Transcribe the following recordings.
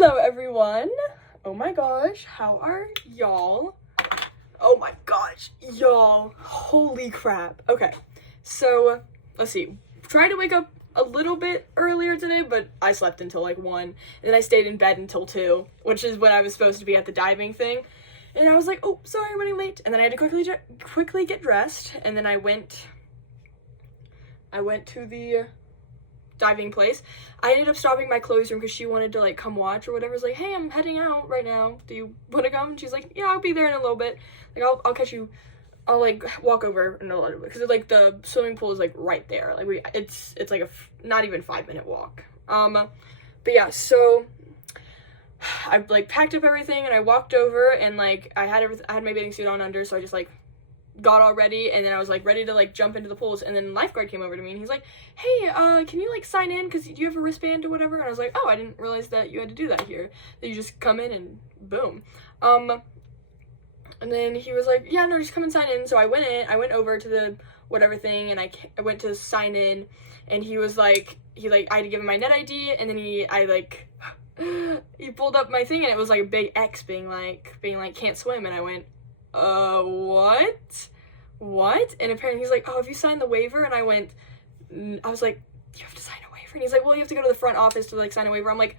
Hello everyone. Oh my gosh, how are y'all? Oh my gosh, y'all. Holy crap. Okay, so let's see. Tried to wake up a little bit earlier today, but I slept until like 1, and then I stayed in bed until 2, which is when I was supposed to be at the diving thing. And I was like, oh, sorry, I'm running late. And then I had to quickly get dressed, and then I went to the diving place. I ended up stopping my Chloe's room because she wanted to like come watch or whatever. I was like, hey, I'm heading out right now. Do you want to come? And she's like, yeah, I'll be there in a little bit. Like, I'll catch you. I'll like walk over in a little bit because like the swimming pool is like right there. Like it's like a not even 5-minute walk. But yeah, so I like packed up everything and I walked over and like I had my bathing suit on under, so I just like got all ready, and then I was like ready to like jump into the pools, and then the lifeguard came over to me and he's like, hey, can you like sign in because do you have a wristband or whatever? And I was like, oh, I didn't realize that you had to do that here, that you just come in and boom. And then he was like, yeah, no, just come and sign in. So I went over to the whatever thing, and I went to sign in, and he was like, I had to give him my net ID, and then he pulled up my thing, and it was like a big X being like can't swim, and I went, what? And apparently he's like, oh, have you signed the waiver? And I was like, you have to sign a waiver? And he's like, well, you have to go to the front office to like sign a waiver. I'm like,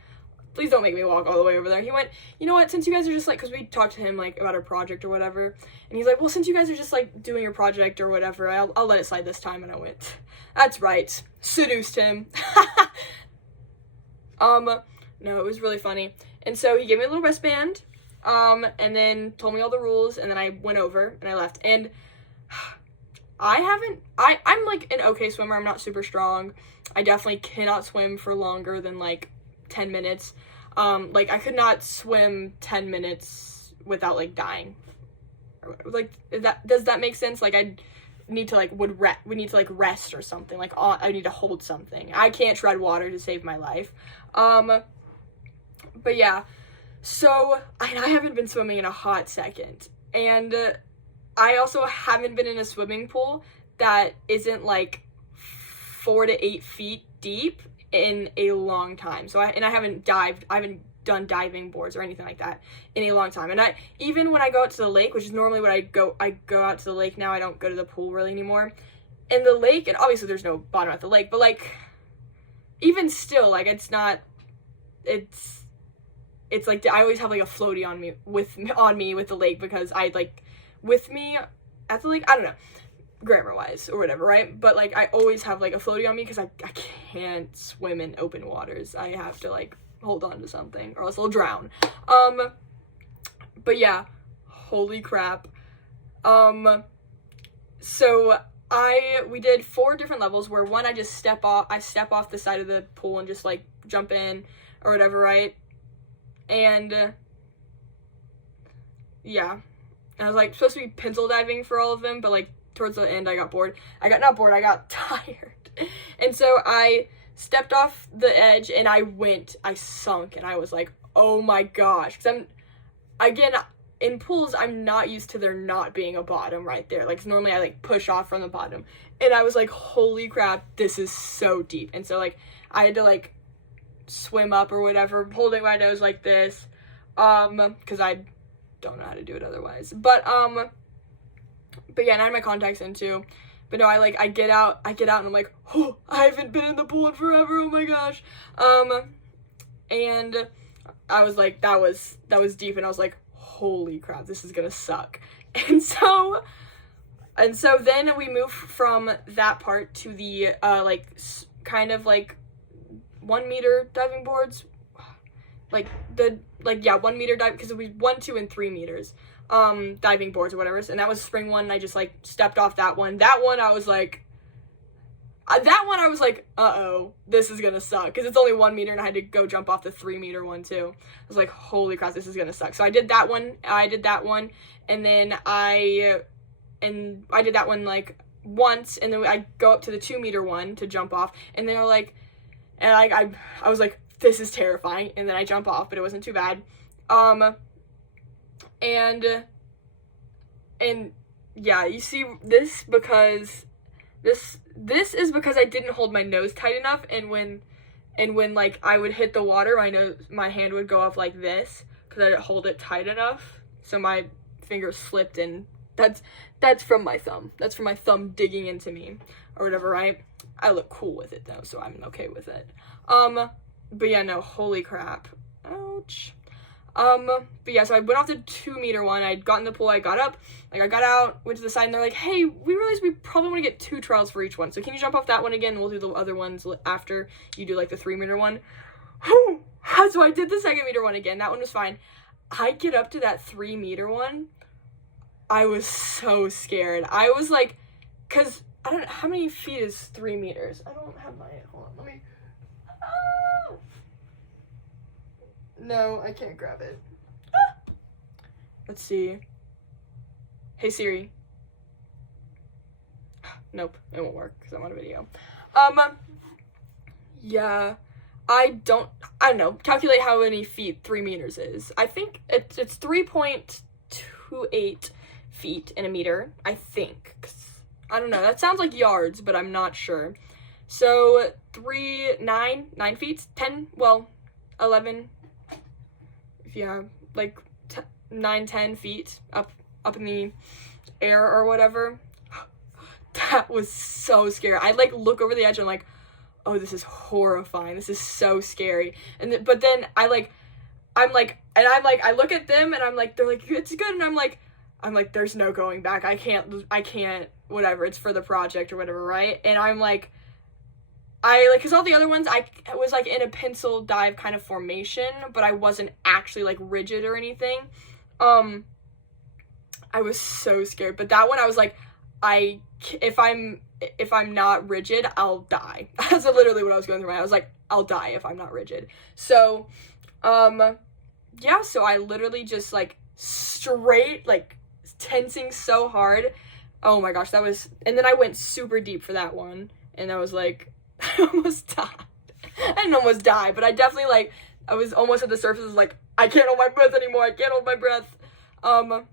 please don't make me walk all the way over there. He went, you know what, since you guys are just like, because we talked to him like about our project or whatever, and he's like, well, since you guys are just like doing your project or whatever, I'll let it slide this time. And I went, that's right, seduced him. No, it was really funny. And so he gave me a little wristband, and then told me all the rules, and then I went over and I left. And I'm like an okay swimmer. I'm not super strong. I definitely cannot swim for longer than like 10 minutes. Like I could not swim 10 minutes without like dying. Like, does that make sense? Like I need to like we need to like rest or something. Like I need to hold something. I can't tread water to save my life. But yeah, so I haven't been swimming in a hot second, and I also haven't been in a swimming pool that isn't like 4 to 8 feet deep in a long time. So I haven't done diving boards or anything like that in a long time. And even when I go out to the lake, which is normally when I go out to the lake now, I don't go to the pool really anymore. In the lake, and obviously there's no bottom at the lake, but like even still, like it's like I always have like a floaty on me with the lake, because I like with me at the lake, I don't know, grammar wise or whatever, right? But like I always have like a floaty on me because I can't swim in open waters. I have to like hold on to something or else I'll drown. But yeah, holy crap. So we did 4 different levels where one I just step off the side of the pool and just like jump in or whatever, right? And yeah, and I was like supposed to be pencil diving for all of them, but like towards the end I got bored. I got tired. And so I stepped off the edge and I sunk, and I was like, oh my gosh, because in pools I'm not used to there not being a bottom right there. Like normally I like push off from the bottom, and I was like, holy crap, this is so deep. And so like I had to like swim up or whatever, holding my nose like this, because I don't know how to do it otherwise. But yeah, and I had my contacts in too. But no, I get out and I'm like, oh, I haven't been in the pool in forever, oh my gosh. And I was like, that was deep, and I was like, holy crap, this is gonna suck. And so then we moved from that part to the kind of like 1 meter diving boards, 1 meter dive, because it was 1, 2, and 3 meters diving boards or whatever. And that was spring one, and I just like stepped off that one. I was like, uh-oh, this is gonna suck, because it's only 1 meter, and I had to go jump off the 3 meter one too. I was like, holy crap, this is gonna suck. So I did that one, and then I did that one like once, and then I go up to the 2 meter one to jump off, and they were like, and I was like, this is terrifying, and then I jump off, but it wasn't too bad. And yeah, you see this because this is because I didn't hold my nose tight enough, and and when like I would hit the water, my hand would go up like this because I didn't hold it tight enough, so my finger slipped, and that's from my thumb. That's from my thumb digging into me or whatever, right? I look cool with it though, so I'm okay with it. But yeah, no, holy crap. Ouch. But yeah, so I went off the 2-meter one. I'd gotten in the pool, I got up, like I got out, went to the side, and they're like, hey, we realized we probably want to get 2 trials for each one, so can you jump off that one again, and we'll do the other ones after you do like the 3-meter one. So I did the 2-meter one again. That one was fine. I get up to that 3-meter one. I was so scared. I was like, because I don't know, how many feet is 3 meters? I don't have my, hold on, let me, no, I can't grab it. Let's see. Hey Siri. Nope, it won't work because I'm on a video. Yeah, I don't know, calculate how many feet 3 meters is. I think it's 3.28 feet in a meter, I think. I don't know, that sounds like yards, but I'm not sure. So 9 feet, 10, well, 11, if you have like 9, 10 feet up in the air or whatever. That was so scary. I like look over the edge and I'm like, oh, this is horrifying. This is so scary. But then I look at them and I'm like, they're like, it's good, and I'm like, there's no going back. I can't, whatever, it's for the project or whatever, right? And I'm like, because all the other ones, I was like in a pencil dive kind of formation, but I wasn't actually like rigid or anything. I was so scared. But that one, I was like, if I'm not rigid, I'll die. That's literally what I was going through. I was like, I'll die if I'm not rigid. So, yeah, so I literally just like straight, like tensing so hard. Oh my gosh, and then I went super deep for that one, and I was like, I almost died. I didn't almost die, but I definitely like, I was almost at the surface. I was like, I can't hold my breath anymore. I can't hold my breath. But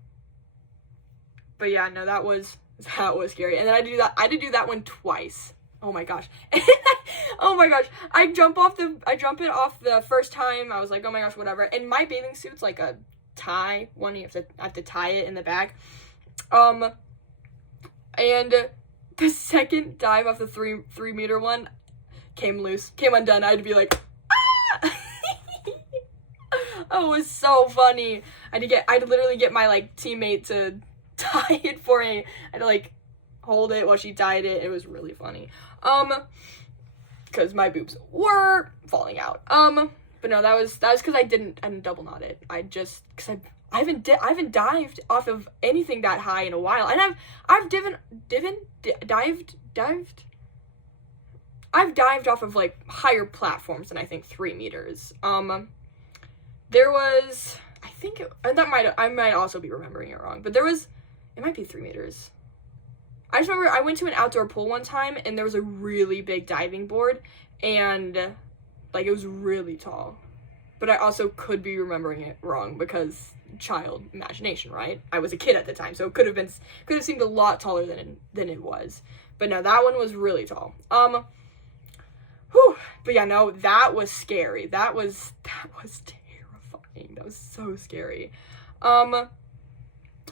yeah, no, that was scary. And then I did do that one twice. Oh my gosh. Oh my gosh. I jump it off the first time. I was like, oh my gosh, whatever. And my bathing suit's like a tie one. I have to tie it in the back. And the second dive off the 3-meter one came undone. I had to be like, ah! Oh, it was so funny. I had to literally get my like teammate to tie it for me. I had to like hold it while she tied it. It was really funny. Because my boobs were falling out. But no, that was because I didn't double knot it. Because I haven't dived off of anything that high in a while, and I've dived off of like higher platforms than I think 3 meters. There was, I think, I might also be remembering it wrong, but it might be 3 meters. I just remember I went to an outdoor pool one time, and there was a really big diving board, and like it was really tall. But I also could be remembering it wrong because child imagination, right? I was a kid at the time, so it could have seemed a lot taller than it was. But no, that one was really tall. But yeah, no, that was scary. That was terrifying. That was so scary. And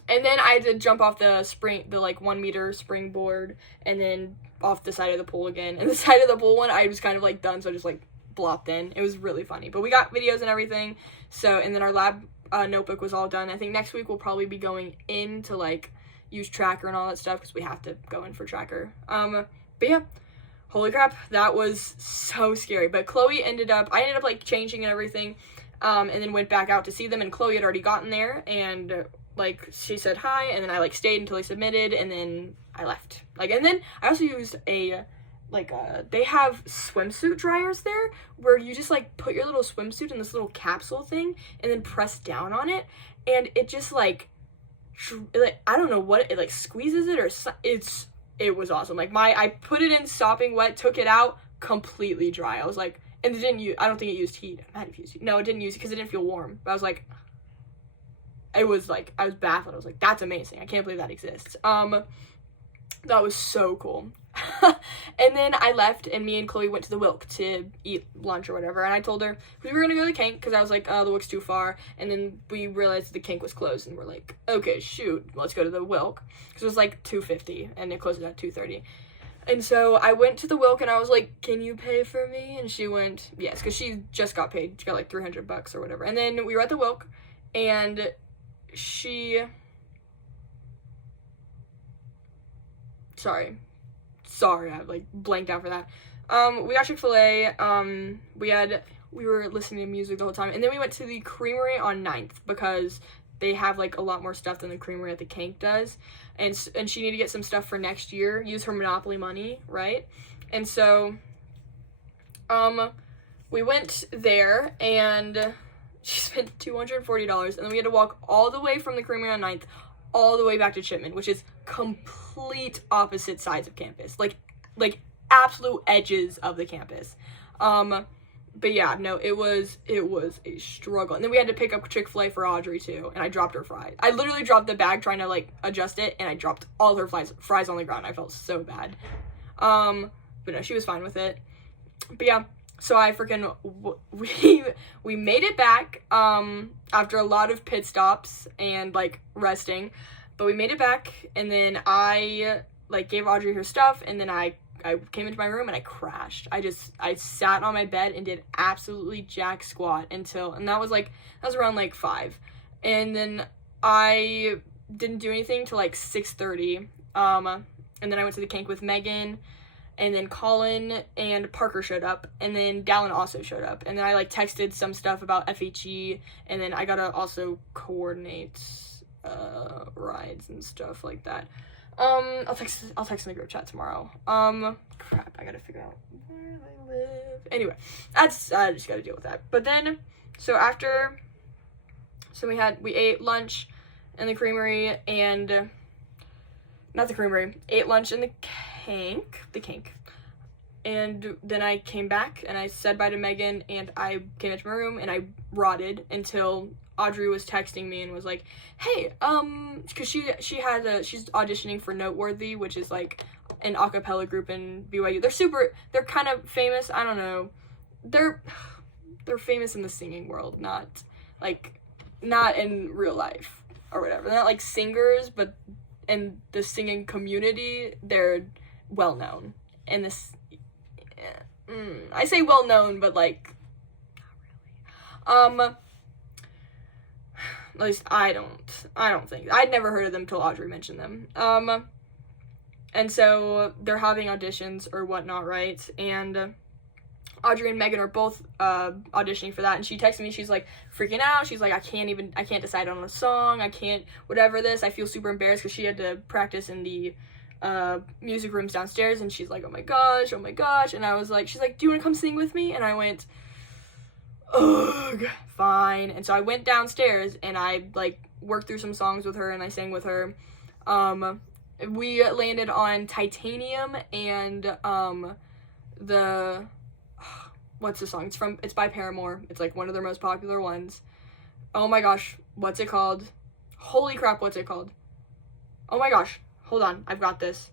then I had to jump off the 1-meter springboard, and then off the side of the pool again. And the side of the pool one, I was kind of like done, so I just like blopped in. It was really funny. But we got videos and everything. So, and then our lab notebook was all done. I think next week we'll probably be going in to like use Tracker and all that stuff because we have to go in for Tracker. But yeah, holy crap, that was so scary. But I ended up like changing and everything, and then went back out to see them, and Chloe had already gotten there, and like she said hi, and then I like stayed until I submitted, and then I left. Like, and then I also used they have swimsuit dryers there where you just like put your little swimsuit in this little capsule thing and then press down on it, and it just like I don't know what it like squeezes it, or it was awesome. Like I put it in sopping wet, took it out, completely dry. I was like, and I don't think it used heat. It might have used heat. No, it didn't use it because it didn't feel warm. But I was like, I was baffled. I was like, that's amazing. I can't believe that exists. That was so cool. And then I left, and me and Chloe went to the Wilk to eat lunch or whatever, and I told her we were gonna go to the Kink, because I was like, oh, the Wilk's too far, and then we realized the Kink was closed, and we're like, okay, shoot, let's go to the Wilk, because it was like $2.50, and it closed at 2:30. And so I went to the Wilk, and I was like, can you pay for me? And she went, yes, because she just got paid. She got like $300 or whatever. And then we were at the Wilk, and sorry, I like blanked out for that. We got Chick-fil-A. We were listening to music the whole time, and then we went to the Creamery on 9th, because they have like a lot more stuff than the Creamery at the Kink does, and she needed to get some stuff for next year, use her Monopoly money, right? And so we went there, and she spent $240, and then we had to walk all the way from the Creamery on 9th all the way back to Chipman, which is complete opposite sides of campus, like absolute edges of the campus. But yeah, no, it was a struggle. And then we had to pick up Chick-fil-A for Audrey too, and I dropped her fries. I literally dropped the bag trying to like adjust it, and I dropped all her fries on the ground. I felt so bad. But no, she was fine with it. But yeah, so I freaking we made it back after a lot of pit stops and like resting, but we made it back, and then I like gave Audrey her stuff, and then I came into my room and I crashed. I sat on my bed and did absolutely jack squat and that was around like 5, and then I didn't do anything till like 6:30. And then I went to the Kink with Megan, and then Colin and Parker showed up, and then Dallin also showed up, and then I like texted some stuff about FHE, and then I gotta also coordinate rides and stuff like that. I'll text in the group chat tomorrow. Crap, I gotta figure out where I live. Anyway, I just gotta deal with that. But then, we ate lunch in the Creamery, and not the Creamery, ate lunch in the Kink, and then I came back, and I said bye to Megan, and I came into my room, and I rotted until Audrey was texting me and was like, hey, because she's auditioning for Noteworthy, which is like an a cappella group in BYU. They're kind of famous. I don't know. They're famous in the singing world, not in real life or whatever. They're not like singers, but in the singing community, they're well known. And I say well known, but like, not really. At least I don't think. I'd never heard of them till Audrey mentioned them. And so they're having auditions or whatnot, right? And Audrey and Megan are both auditioning for that, and she texted me, she's like freaking out. She's like, I can't decide on a song. I can't, whatever this. I feel super embarrassed because she had to practice in the music rooms downstairs, and she's like, oh my gosh. And I was like, she's like, do you want to come sing with me? And I went, ugh, fine. And so I went downstairs, and I like worked through some songs with her, and I sang with her. We landed on Titanium and what's the song? It's by Paramore. It's like one of their most popular ones. Oh my gosh, what's it called? Holy crap, what's it called? Oh my gosh, hold on, I've got this.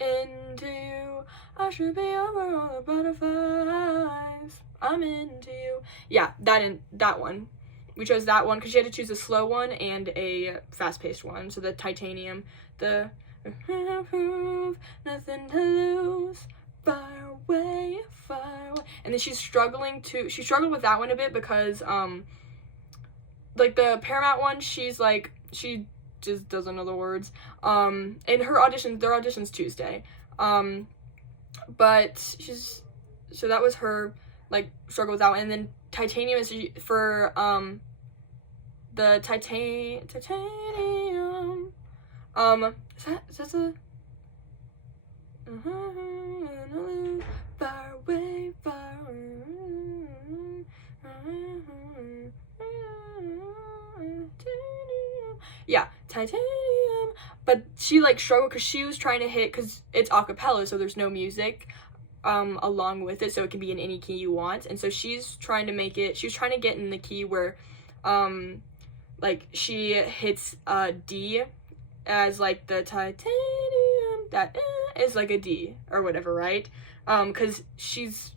Into you, I should be over all the butterflies. I'm into you. Yeah, that one. We chose that one because she had to choose a slow one and a fast-paced one. So the Titanium, the nothing to lose, far away. And then she struggled with that one a bit because like the Paramount one, she just doesn't know the words. And their audition's Tuesday. But so that was her like struggle with that one. And then Titanium is for the titanium. Is that the far away, far yeah, Titanium. But she like struggled because she was trying to hit, because it's a cappella, so there's no music. along with it, so it can be in any key you want. And so she was trying to get in the key where like she hits D as like the titanium, that is like a D or whatever, right? Because she's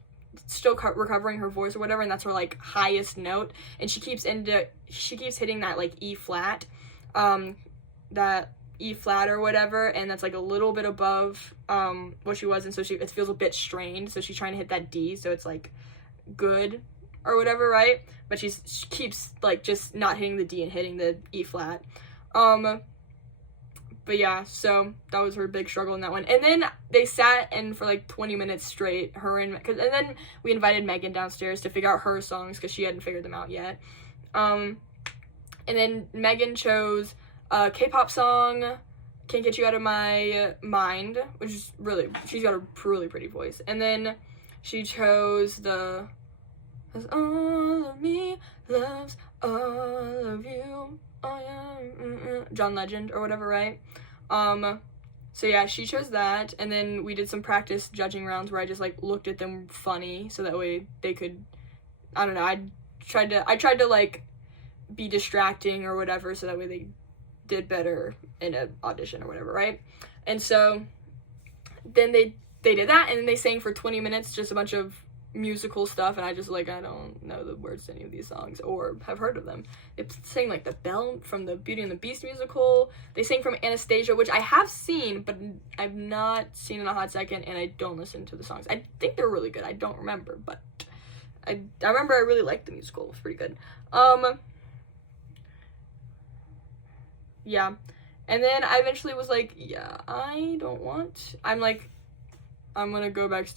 still recovering her voice or whatever, and that's her like highest note, and she keeps hitting that like E flat, that E flat or whatever, and that's like a little bit above what she was, and so it feels a bit strained, so she's trying to hit that D, so it's like good or whatever, right? But she keeps like just not hitting the D and hitting the E flat. But yeah, so that was her big struggle in that one. And then they sat in for like 20 minutes straight, and then we invited Megan downstairs to figure out her songs because she hadn't figured them out yet. And then Megan chose a K-pop song, Can't Get You Out of My Mind, which is she's got a really pretty voice. And then she chose the 'Cause all of me loves all of you. Oh yeah, John Legend or whatever, right? So yeah, she chose that, and then we did some practice judging rounds where I just like looked at them funny, so that way they could, I don't know, I tried to like be distracting or whatever, so that way they did better in an audition or whatever, right? And so then they did that, and then they sang for 20 minutes, just a bunch of musical stuff, and I just like, I don't know the words to any of these songs or have heard of them. They sang like the Belle from the Beauty and the Beast musical. They sang from Anastasia, which I have seen, but I've not seen in a hot second, and I don't listen to the songs. I think they're really good. I don't remember, but I remember I really liked the musical. It was pretty good. Yeah. And then I eventually was like, yeah, I'm gonna go back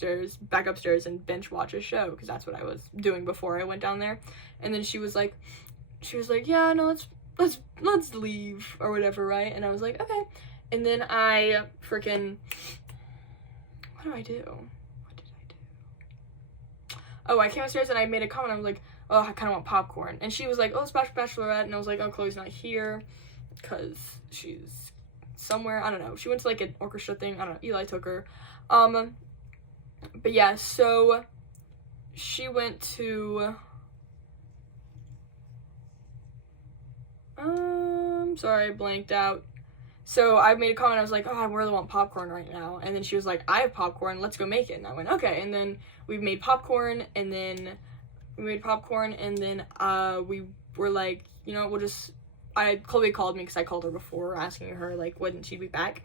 upstairs and bench watch a show, because that's what I was doing before I went down there. And then she was like, yeah, no, let's leave or whatever, right? And I was like, okay. And then I what did I do? Oh, I came upstairs and I made a comment. I was like, oh, I kind of want popcorn. And she was like, oh, it's Bachelorette. And I was like, oh, Chloe's not here because she's somewhere. I don't know. She went to like an orchestra thing. I don't know. Eli took her. But yeah, so she went to, sorry, I blanked out. So I made a comment, I was like, oh, I really want popcorn right now. And then she was like, I have popcorn, let's go make it. And I went, okay. And then we made popcorn, and then we were like, you know, Chloe called me because I called her before asking her, like, when she'd be back.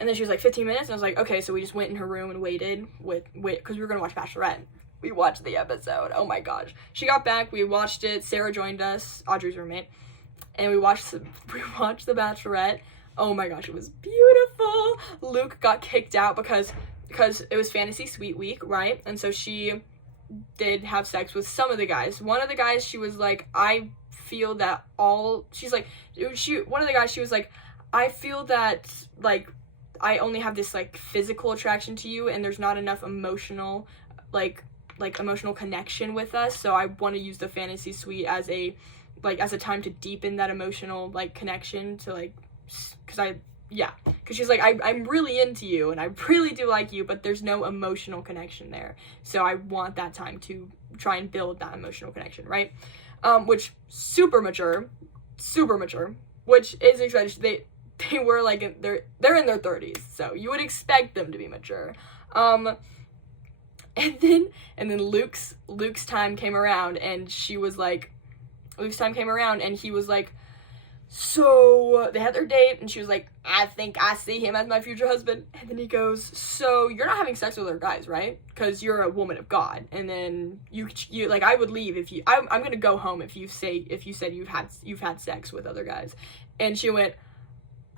And then she was like, 15 minutes, and I was like, okay, so we just went in her room and waited, because we were gonna watch Bachelorette. We watched the episode, oh my gosh. She got back, we watched it, Sarah joined us, Audrey's roommate, and we watched the Bachelorette. Oh my gosh, it was beautiful. Luke got kicked out because it was Fantasy Suite Week, right? And so she did have sex with some of the guys. One of the guys, she was like, I feel that one of the guys, she was like, I feel that, like, I only have this like physical attraction to you, and there's not enough emotional emotional connection with us, so I want to use the fantasy suite as a time to deepen that emotional like connection to like, because she's like, I'm really into you and I really do like you, but there's no emotional connection there, so I want that time to try and build that emotional connection, right? Which super mature, which is exciting. They were like, they're in their 30s, so you would expect them to be mature. And then Luke's time came around, and he was like, so they had their date, and she was like, I think I see him as my future husband. And then he goes, so you're not having sex with other guys, right? Because you're a woman of God. And then you like, I would leave if I'm gonna go home if you said you've had sex with other guys. And she went,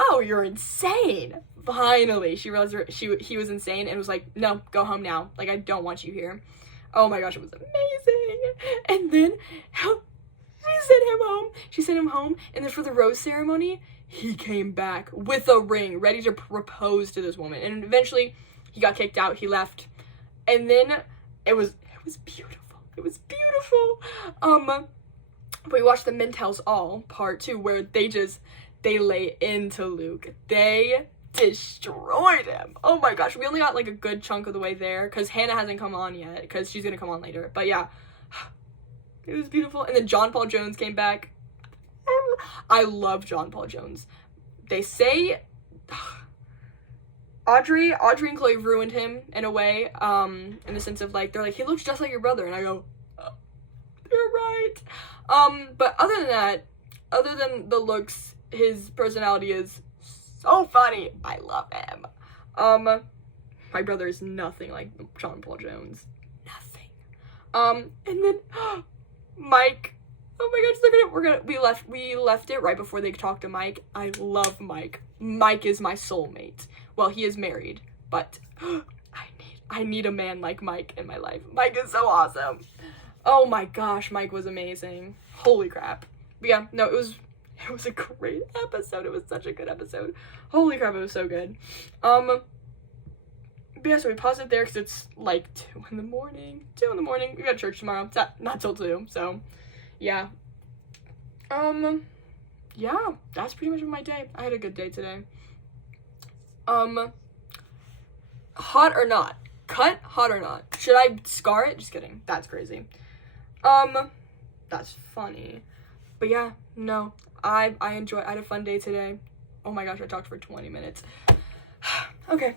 oh, you're insane. Finally, she realized he was insane, and was like, no, go home now. Like, I don't want you here. Oh my gosh, it was amazing. And then she sent him home, and then for the rose ceremony, he came back with a ring, ready to propose to this woman. And eventually, he got kicked out. He left, and then it was beautiful. It was beautiful. We watched the Men Tells All part 2, where they lay into Luke. They destroyed him. Oh my gosh, we only got like a good chunk of the way there because Hannah hasn't come on yet because she's gonna come on later. But yeah, it was beautiful. And then John Paul Jones came back. I love John Paul Jones. They say Audrey and Chloe ruined him in a way, in the sense of like, they're like, he looks just like your brother, and I go, oh, you're right. But other than that, other than the looks, his personality is so funny. I love him. My brother is nothing like John Paul Jones. Nothing. And then Mike. Oh my gosh, we left it right before they talked to Mike. I love Mike. Mike is my soulmate. Well, he is married, but I need a man like Mike in my life. Mike is so awesome. Oh my gosh, Mike was amazing. Holy crap. But yeah, no, it was a great episode. It was such a good episode. Holy crap, it was so good. But yeah, so we paused it there because it's like 2 in the morning. 2 in the morning. We got church tomorrow. It's not till 2, so yeah. Yeah, that's pretty much my day. I had a good day today. Hot or not? Cut, hot or not? Should I scar it? Just kidding. That's crazy. That's funny. But yeah, no. I had a fun day today. Oh my gosh, I talked for 20 minutes. Okay.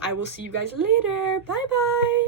I will see you guys later. Bye bye.